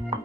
Welcome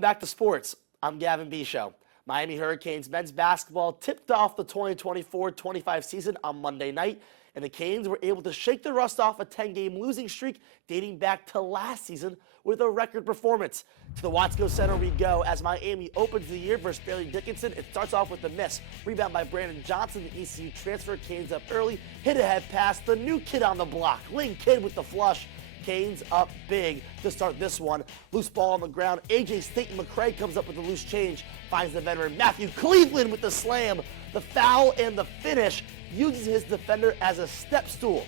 back to sports. I'm Gavin Bicho. Miami Hurricanes men's basketball tipped off the 2024-25 season on Monday night, and the Canes were able to shake the rust off a 10-game losing streak dating back to last season with a record performance. To the Watsco Center we go as Miami opens the year versus Fairleigh Dickinson. It starts off with a miss. Rebound by Brandon Johnson, the ECU transfer. Canes up early, hit ahead pass, the new kid on the block. Link Kidd with the flush. Canes up big to start this one. Loose ball on the ground. A.J. Staten-McCray comes up with a loose change. Finds the veteran Matthew Cleveland with the slam. The foul and the finish. Uses his defender as a step stool.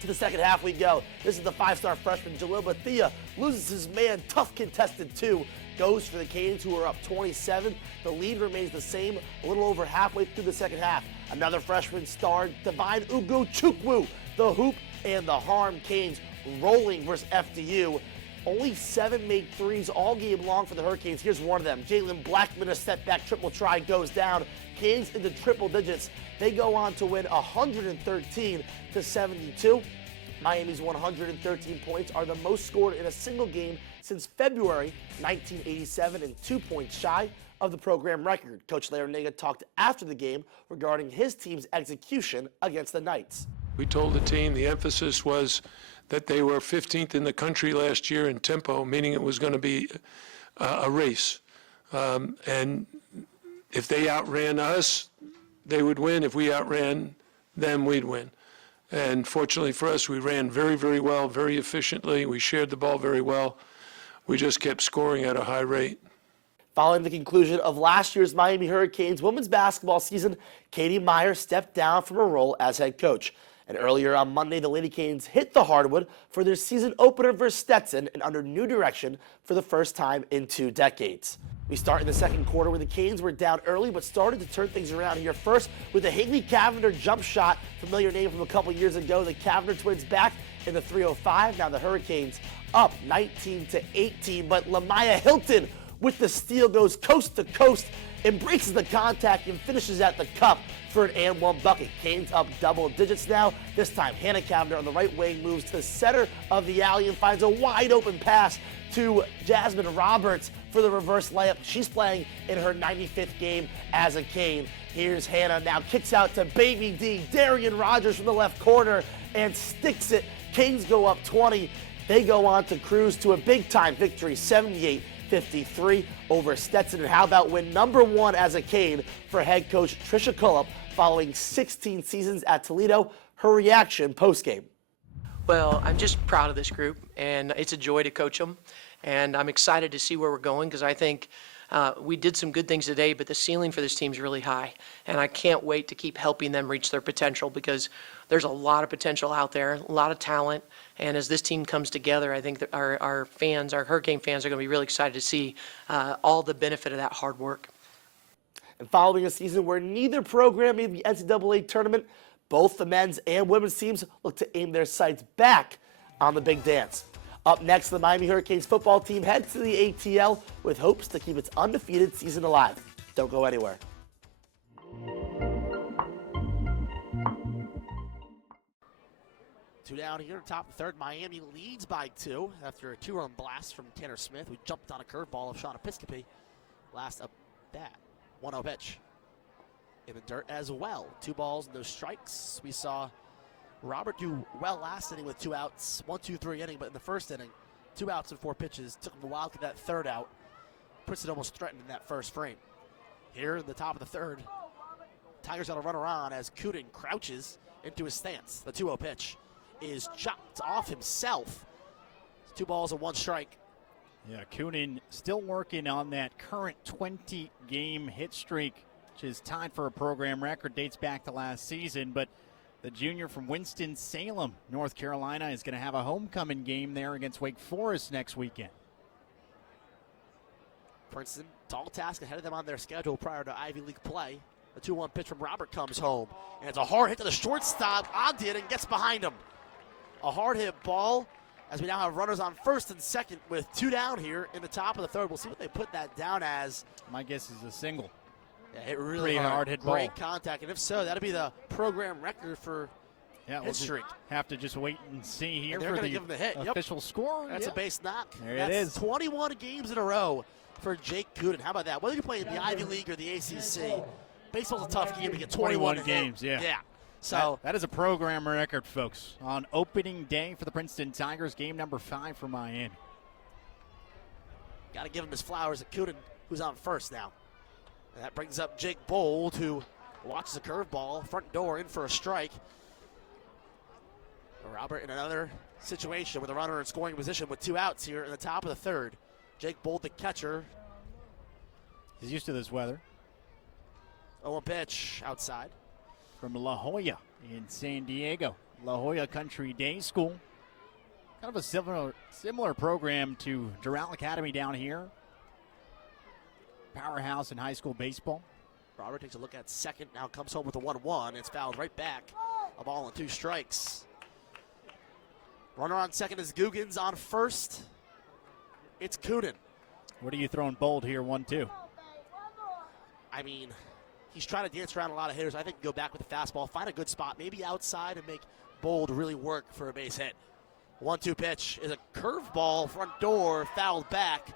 To the second half we go. This is the five-star freshman Jalil Bethia. Loses his man. Tough contested two. Goes for the Canes, who are up 27. The lead remains the same a little over halfway through the second half. Another freshman star, Divine Ugochukwu. The hoop and the harm. Canes rolling versus FDU. Only 7 made threes all game long for the Hurricanes. Here's one of them. Jalen Blackman, a step back triple try, goes down. Canes into triple digits. They go on to win 113-72. Miami's 113 points are the most scored in a single game since February 1987 and 2 points shy of the program record. Coach Larinaga talked after the game regarding his team's execution against the Knights. We told the team the emphasis was that they were 15th in the country last year in tempo, meaning it was going to be a race. And if they outran us, they would win. If we outran them, we'd win. And fortunately for us, we ran very, very well, very efficiently. We shared the ball very well. We just kept scoring at a high rate. Following the conclusion of last year's Miami Hurricanes women's basketball season, Katie Meyer stepped down from her role as head coach. And earlier on Monday, the Lady Canes hit the hardwood for their season opener versus Stetson and under new direction for the first time in 2 decades. We start in the second quarter where the Canes were down early but started to turn things around here first with a Haley Cavender jump shot, familiar name from a couple years ago. The Cavender twins back in the 3:05. Now the Hurricanes up 19-18, but Lamaya Hilton with the steal goes coast to coast, embraces the contact and finishes at the cup for an and one bucket. Canes up double digits now. This time, Hannah Cavender on the right wing moves to the center of the alley and finds a wide open pass to Jasmine Roberts for the reverse layup. She's playing in her 95th game as a Cane. Here's Hannah now, kicks out to Baby D. Darian Rogers from the left corner and sticks it. Canes go up 20. They go on to cruise to a big-time victory, 78-53 over Stetson. And how about win number 1 as a Cane for head coach Tricia Cullop following 16 seasons at Toledo? Her reaction post-game. Well, I'm just proud of this group, and it's a joy to coach them. And I'm excited to see where we're going because I think we did some good things today, but the ceiling for this team is really high. And I can't wait to keep helping them reach their potential because there's a lot of potential out there, a lot of talent. And as this team comes together, I think that our fans, our Hurricane fans, are going to be really excited to see all the benefit of that hard work. And following a season where neither program made the NCAA tournament, both the men's and women's teams look to aim their sights back on the big dance. Up next, the Miami Hurricanes football team heads to the ATL with hopes to keep its undefeated season alive. Don't go anywhere. Two down here, top of the third. Miami leads by 2 after a 2-run blast from Tanner Smith, who jumped on a curveball of Sean Episcope. Last up bat, 1-0 pitch. In the dirt as well. 2 balls, no strikes. We saw Robert do well last inning with 2 outs, 1-2-3 inning, but in the first inning, 2 outs and 4 pitches. Took him a while to get that third out. Puts it almost threatened in that first frame. Here in the top of the third, Tigers got a runner on as Kuden crouches into his stance. The 2-0 pitch is chopped off himself. 2 balls and 1 strike. Yeah, Kuden still working on that current 20-game hit streak, which is tied for a program record, dates back to last season, but the junior from Winston-Salem, North Carolina, is going to have a homecoming game there against Wake Forest next weekend. Princeton, tall task ahead of them on their schedule prior to Ivy League play. The 2-1 pitch from Robert comes home, and it's a hard hit to the shortstop. Ogden and gets behind him. A hard hit ball as we now have runners on first and second with 2 down here in the top of the third. We'll see what they put that down as. My guess is a single. Yeah, hit really Pretty hard hit Great ball. contact, and if so, that'll be the program record for Yeah, hit streak. Have to just wait and see here And they're for gonna the give him the hit. Yep. official score. That's Yeah. a base knock. There That's it is. 21 games in a row for Jake Kuden. How about that? Whether you play in the Ivy League or the ACC, baseball's a tough game to get 21 games. Yeah. Yeah. So that is a program record, folks. On opening day for the Princeton Tigers, game number 5 for Miami. got to give him his flowers at Kuden, who's on first now. And that brings up Jake Bold, who watches a curveball, front door in for a strike. Robert in another situation with a runner in scoring position with 2 outs here in the top of the third. Jake Bold, the catcher. He's used to this weather. 0-1 pitch outside. From La Jolla in San Diego. La Jolla Country Day School. Kind of a similar program to Doral Academy down here. Powerhouse in high school baseball. Robert takes a look at second, now comes home with a 1-1. It's fouled right back. A ball and 2 strikes. Runner on second is Guggens. On first, it's Kuden. What are you throwing Bold here, 1-2? I mean, he's trying to dance around a lot of hitters. I think go back with the fastball, find a good spot, maybe outside, and make Bold really work for a base hit. 1-2 pitch is a curveball, front door, fouled back.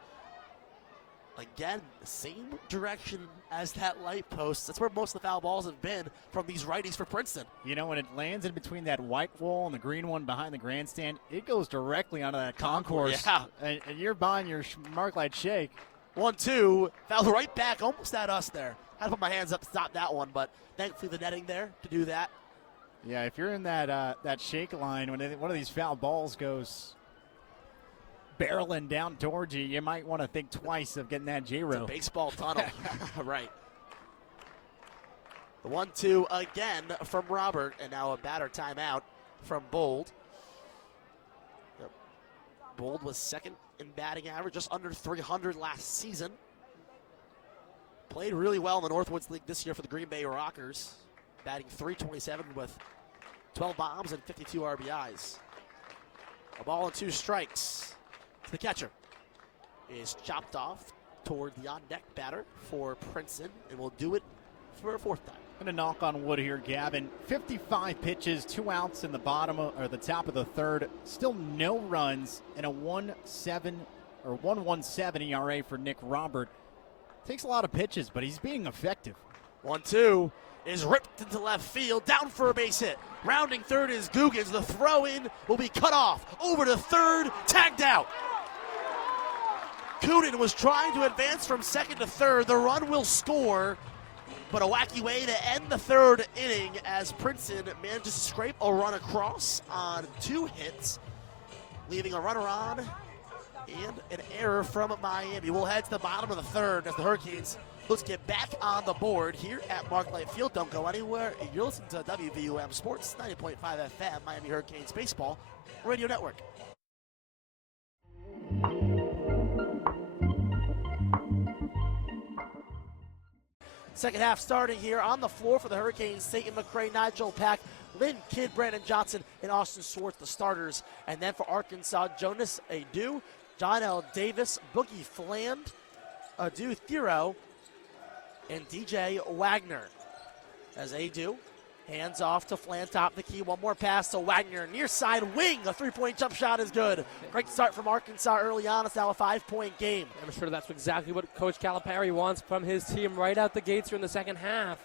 Again, the same direction as that light post. That's where most of the foul balls have been from these righties for Princeton. You know, when it lands in between that white wall and the green one behind the grandstand, it goes directly onto that concourse. Yeah. And you're buying your mark light shake. 1-2, fouled right back, almost at us there. Had to put my hands up to stop that one, but thankfully the netting there to do that. Yeah, if you're in that shake line, when one of these foul balls goes barreling down towards you, you might want to think twice of getting that J-row. It's a baseball tunnel. Right. The 1-2 again from Robert, and now a batter timeout from Bold. Yep. Bold was second in batting average, just under 300 last season. Played really well in the Northwoods League this year for the Green Bay Rockers, batting .327 with 12 bombs and 52 RBIs. A ball and 2 strikes. The catcher is chopped off toward the on-deck batter for Princeton, and will do it for a 4th time. And a knock on wood here, Gavin. 55 pitches, 2 outs in the the top of the third. Still no runs, and a 1.17 ERA for Nick Robert. Takes a lot of pitches, but he's being effective. 1-2 is ripped into left field, down for a base hit. Rounding third is Guggens. The throw-in will be cut off. Over to third, tagged out. Kuden was trying to advance from second to third. The run will score, but a wacky way to end the third inning as Princeton manages to scrape a run across on 2 hits, leaving a runner on and an error from Miami. We'll head to the bottom of the third as the Hurricanes look to get back on the board here at Marklight Field. Don't go anywhere. You're listening to WVUM Sports 90.5 FM, Miami Hurricanes Baseball Radio Network. Second half starting here on the floor for the Hurricanes. Satan McCray, Nigel Pack, Lynn Kidd, Brandon Johnson, and Austin Swartz, the starters. And then for Arkansas, Jonas Adu, John L. Davis, Boogie Fland, Adu Thero, and DJ Wagner. As Adu hands off to Fland, top the key. One more pass to Wagner, near side wing. A 3-point jump shot is good. Great start from Arkansas early on. It's now a 5-point game. I'm sure that's exactly what Coach Calipari wants from his team right out the gates here in the second half.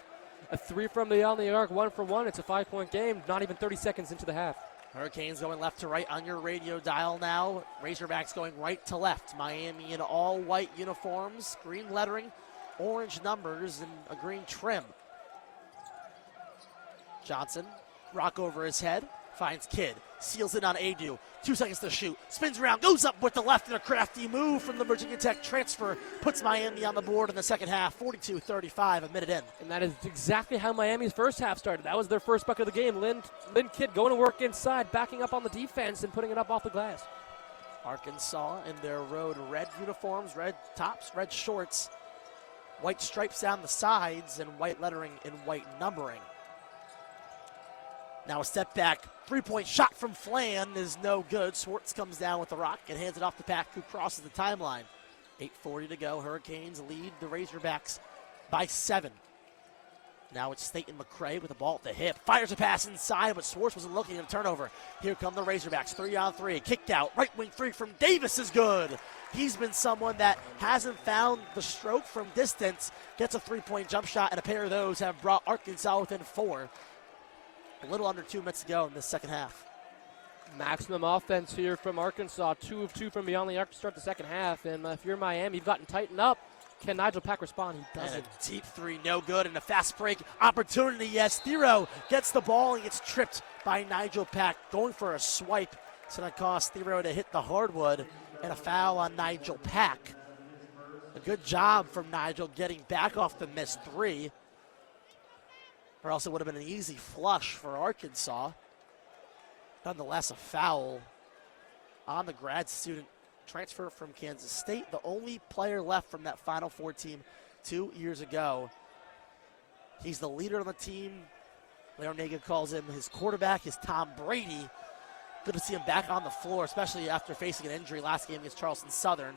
A 3 from the on the arc, 1 for 1. It's a 5-point game, not even 30 seconds into the half. Hurricanes going left to right on your radio dial now. Razorbacks going right to left. Miami in all white uniforms, green lettering, orange numbers, and a green trim. Johnson, rock over his head, finds Kidd, seals it on Adu. 2 seconds to shoot, spins around, goes up with the left, and a crafty move from the Virginia Tech transfer puts Miami on the board in the second half, 42-35, a minute in. And that is exactly how Miami's first half started. That was their first bucket of the game. Lynn Kidd going to work inside, backing up on the defense and putting it up off the glass. Arkansas in their road red uniforms, red tops, red shorts, white stripes down the sides, and white lettering and white numbering. Now a step back, 3-point shot from Flan is no good. Swartz comes down with the rock and hands it off to Pack, who crosses the timeline. 8:40 to go. Hurricanes lead the Razorbacks by 7. Now it's Staten McCray with the ball at the hip. Fires a pass inside, but Swartz wasn't looking at a turnover. Here come the Razorbacks, 3-on-3. Kicked out, right wing three from Davis is good. He's been someone that hasn't found the stroke from distance. Gets a 3-point jump shot, and a pair of those have brought Arkansas within 4. A little under 2 minutes to go in this second half. Maximum offense here from Arkansas. 2 of 2 from beyond the arc to start the second half. And if you're Miami, you've gotten tightened up. Can Nigel Pack respond? He doesn't. And a deep 3, no good, and a fast break opportunity. Yes, Thero gets the ball and gets tripped by Nigel Pack. Going for a swipe. It's going to cost Thero to hit the hardwood, and a foul on Nigel Pack. A good job from Nigel getting back off the missed 3. Or else it would have been an easy flush for Arkansas. Nonetheless, a foul on the grad student transfer from Kansas State, the only player left from that Final Four team 2 years ago. He's the leader on the team. Leonega calls him his quarterback, his Tom Brady. Good to see him back on the floor, especially after facing an injury last game against Charleston Southern.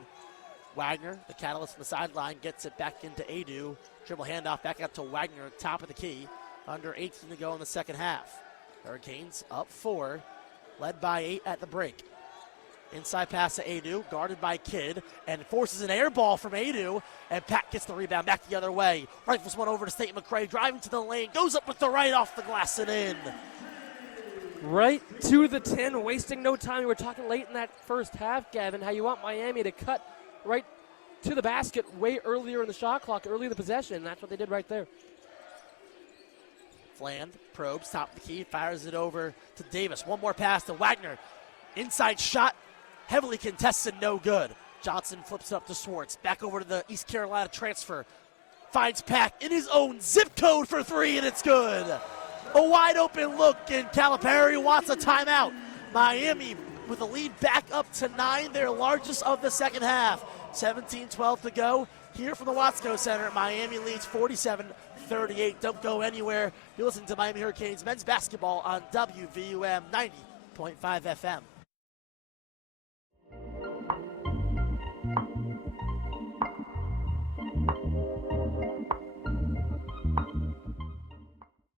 Wagner, the catalyst from the sideline, gets it back into Adu. Dribble handoff back out to Wagner, top of the key. Under 18 to go in the second half. Hurricanes up 4, led by 8 at the break. Inside pass to Adu, guarded by Kidd, and forces an air ball from Adu, and Pat gets the rebound back the other way. Rifles one over to Staten McCray, driving to the lane, goes up with the right off the glass and in. Right to the 10, wasting no time. We were talking late in that first half, Gavin, how you want Miami to cut right to the basket way earlier in the shot clock, early in the possession. That's what they did right there. Fland probes, top of the key, fires it over to Davis. One more pass to Wagner. Inside shot, heavily contested, no good. Johnson flips it up to Swartz. Back over to the East Carolina transfer. Finds Pack in his own zip code for 3, and it's good. A wide open look, and Calipari wants a timeout. Miami with a lead back up to 9, their largest of the second half. 17-12 to go here from the Watsco Center. Miami leads 47-38. Don't go anywhere. You're listening to Miami Hurricanes men's basketball on WVUM 90.5 FM.